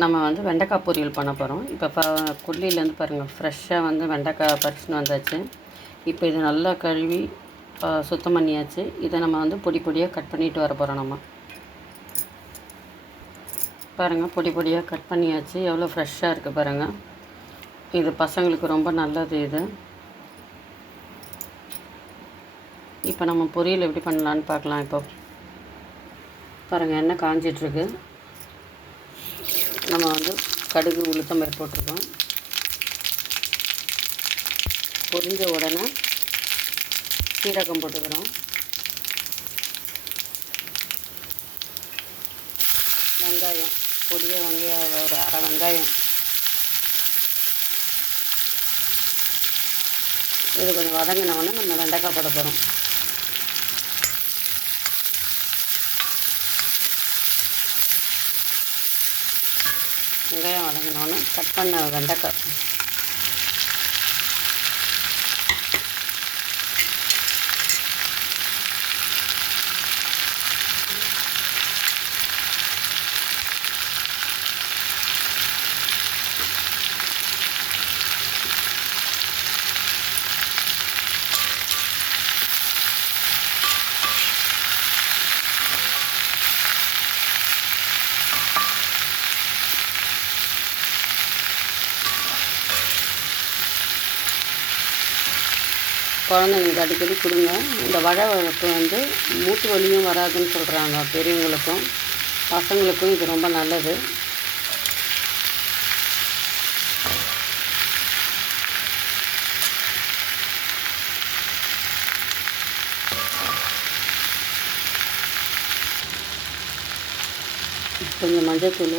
நம்ம வந்து வெண்டைக்காய் பொரியல் பண்ண போகிறோம். இப்போ கொல்லியிலேருந்து பாருங்கள், ஃப்ரெஷ்ஷாக வந்து வெண்டைக்காய் பறிச்சுன்னு வந்தாச்சு. இப்போ இது நல்லா கழுவி சுத்தம் பண்ணியாச்சு. இதை நம்ம வந்து பொடி பொடியாக கட் பண்ணிட்டு வர போகிறோம். நம்ம பாருங்கள், பொடி பொடியாக கட் பண்ணியாச்சு. எவ்வளோ ஃப்ரெஷ்ஷாக இருக்குது பாருங்கள். இது பசங்களுக்கு ரொம்ப நல்லது. இது இப்போ நம்ம பொரியல் எப்படி பண்ணலான்னு பார்க்கலாம். இப்போ பாருங்கள், எண்ணெய் காஞ்சிட்ருக்கு. நம்ம வந்து கடுகு உளுத்தம்பருப்பு போட்டிருக்கோம். பொரிஞ்ச உடனே சீரகம் போட்டுக்கிறோம். வெங்காயம், பொடிய வெங்காயம் ஒரு அரை வெங்காயம். இது கொஞ்சம் வதங்கினோடனே நம்ம வெண்டைக்காய் போட போகிறோம். வெங்காயம் வதங்கினோடனே கட் பண்ண வெண்டைக்காய் குழந்தைங்களுக்கு அடிக்கடி கொடுங்க. இந்த வழவழப்பு வந்து மூட்டு வலியும் வராதுன்னு சொல்கிறாங்க. பெரியவங்களுக்கும் பசங்களுக்கும் இது ரொம்ப நல்லது. கொஞ்சம் மஞ்சள்தூள்,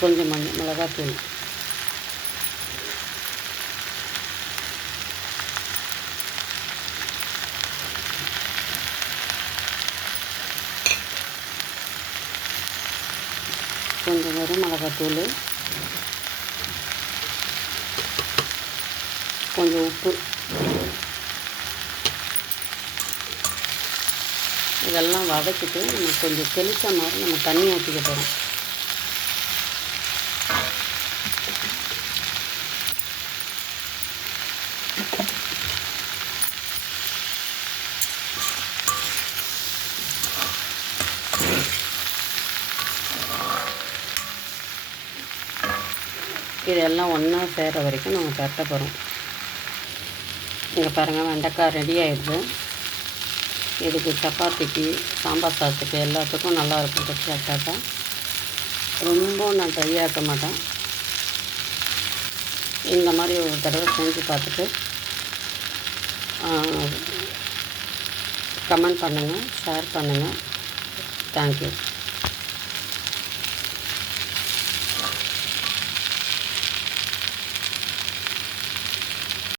கொஞ்சம் மிளகாத்தூள், கொஞ்சம் வெறும் மிளகாத்தூள், கொஞ்சம் உப்பு, இதெல்லாம் வதக்கிட்டு நம்ம கொஞ்சம் தெளித்த மாதிரி நம்ம தண்ணி ஊற்றிக்க போகிறோம். இதெல்லாம் ஒன்றா சேர்கிற வரைக்கும் நம்ம தட்ட போகிறோம். இங்கே பாருங்கள், வெண்டைக்காய் ரெடி ஆகிடுது. இதுக்கு சப்பாத்திக்கு, சாம்பார் சாதத்துக்கு எல்லாத்துக்கும் நல்லாயிருக்கும். சாப்பிட்டாக்கா ரொம்ப நான் ட்ரை ஆக்க மாட்டேன். இந்த மாதிரி ஒரு தடவை செஞ்சு பார்த்துட்டு கமெண்ட் பண்ணுங்கள், ஷேர் பண்ணுங்கள். தேங்க்யூ.